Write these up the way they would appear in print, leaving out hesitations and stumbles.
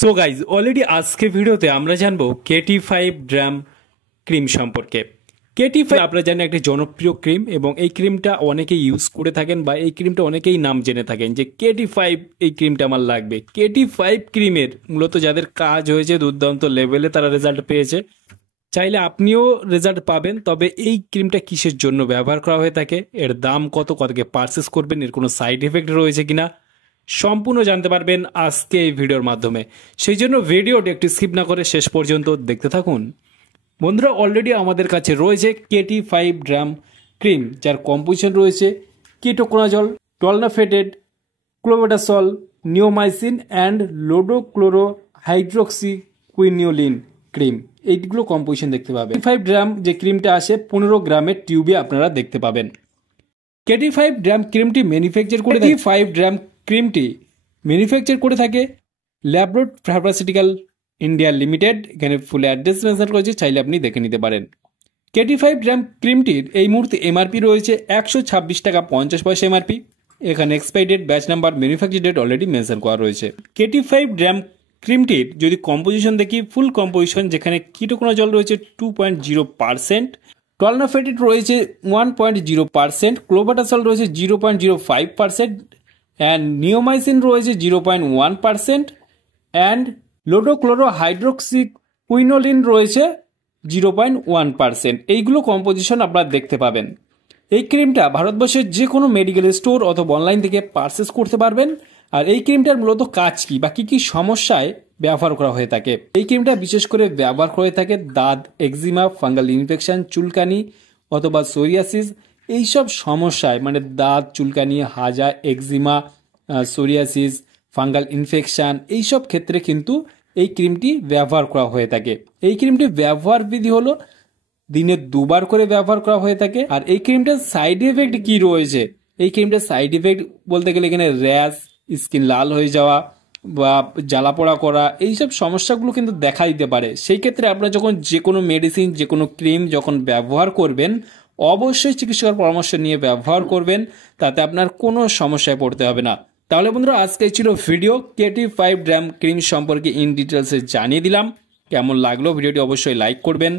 So guys already আজকে ভিডিওতে আমরা জানবো KT5 ড্রাম ক্রিম সম্পর্কে। KT5 আপনারা জানেন একটি জনপ্রিয় ক্রিম এবং এই ক্রিমটা অনেকেই ইউজ করে থাকেন বা এই ক্রিমটা অনেকেই নাম জেনে থাকেন যে KT5 এই ক্রিমটা আমার লাগবে। KT5 ক্রিমের মূলত যাদের কাজ হয়েছে দুর্দান্ত লেভেলে তারা রেজাল্ট পেয়েছে, চাইলে আপনিও রেজাল্ট পাবেন। তবে এই ক্রিমটা কিসের জন্য ব্যবহার করা হয়ে থাকে, এর দাম কত, কতকে পারচেস করবেন, এর কোনো সাইড এফেক্ট রয়েছে কিনা সম্পূর্ণ জানতে পারবেন আজকে এই ভিডিওর মাধ্যমে। সেই জন্য ভিডিওটি একটু স্কিপ না করে শেষ পর্যন্ত দেখতে থাকুন। বন্ধুরা, অলরেডি আমাদের কাছে রয়েছে KT5 ড্রাম ক্রিম, যার কম্পোজিশন রয়েছে ketoconazole, tolnaftate, clobetasol, neomycin and iodochlorhydroxyquinoline cream. এইগুলো কম্পোজিশন দেখতে পাবেন। KT5 ড্রাম যে ক্রিমটা আসে 15 গ্রামের টিউবে আপনারা দেখতে পাবেন। KT5 ড্রাম ক্রিমটি ম্যানুফ্যাকচার করে KT5 ড্রাম ক্রিমটি ম্যানুফ্যাকচার করে থাকে ল্যাবরোড ফার্মাসিউটিক্যাল ইন্ডিয়া লিমিটেড। এখানে ফুল অ্যাড্রেস মেনশন করেছে, চাইলে আপনি দেখে নিতে পারেন। KT5 ড্রাম ক্রিমটির এই মুহূর্তে এমআরপি রয়েছে 126 টাকা 50 পয়সা এমআরপি। এখানে expiry date, batch number, manufacture date already mention করা রয়েছে। KT5 ড্রাম ক্রিমটির যদি কম্পোজিশন দেখি, ফুল কম্পোজিশন যেখানে কিটোকোনাজল রয়েছে 2.0%, টলনাফেটেড রয়েছে 1.0%, ক্লোবেটাসল রয়েছে 0.05%, অ্যান্ড নিওমাইসিন রয়েছে 0.1%, অ্যান্ড লোডোক্লোরো হাইড্রোক্সি কুইনোলিন রয়েছে 0.1%। এইগুলো কম্পোজিশন আপনারা দেখতে পাবেন। এই ক্রিমটা ভারতবর্ষের যে কোনো মেডিকেল স্টোর অথবা অনলাইন থেকে পারচেস করতে পারবেন। আর এই ক্রিমটার মূলত কাজ কি বা কী কী সমস্যায় ব্যবহার করা হয়ে থাকে, এই ক্রিমটা বিশেষ করে ব্যবহার করে থাকে দাঁত, এক্সিমা, ফাঙ্গাল ইনফেকশন, চুলকানি অথবা সোরিয়াসিস, এইসব সমস্যায় মানে দাঁত, চুলকানি, হাজা, এক্সিমা, সোরিয়াসিস, ফাঙ্গাল ইনফেকশন, এইসব ক্ষেত্রে কিন্তু এই ক্রিমটি ব্যবহার করা হয়ে থাকে। এই ক্রিমটি ব্যবহার বিধি হলো দিনে 2 বার করে ব্যবহার করা হয়ে থাকে। আর এই ক্রিমটার সাইড এফেক্ট কি রয়েছে, এই ক্রিমটার সাইড এফেক্ট বলতে গেলে এখানে র্যাশ, স্কিন লাল হয়ে যাওয়া বা জ্বালা পোড়া করা, এইসব সমস্যাগুলো কিন্তু দেখা দিতে পারে। সেই ক্ষেত্রে আপনারা যখন যে কোনো মেডিসিন, যে কোনো ক্রিম যখন ব্যবহার করবেন, অবশ্যই চিকিৎসকের পরামর্শ নিয়ে ব্যবহার করবেন, তাতে আপনার কোনো সমস্যায় পড়তে হবে না। তাহলে বন্ধুরা, আজকে ছিল ভিডিও KT5 ড্রাম ক্রিম সম্পর্কে ইন ডিটেলসে জানিয়ে দিলাম। কেমন লাগলো ভিডিওটি অবশ্যই লাইক করবেন,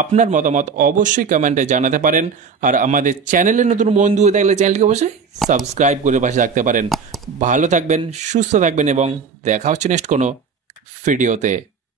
আপনার মতামত অবশ্যই কমেন্টে জানাতে পারেন। আর আমাদের চ্যানেলে নতুন বন্ধু হয়ে থাকলে চ্যানেলকে অবশ্যই সাবস্ক্রাইব করে পাশে রাখতে পারেন। ভালো থাকবেন, সুস্থ থাকবেন এবং দেখা হচ্ছে নেক্সট কোনো ভিডিওতে।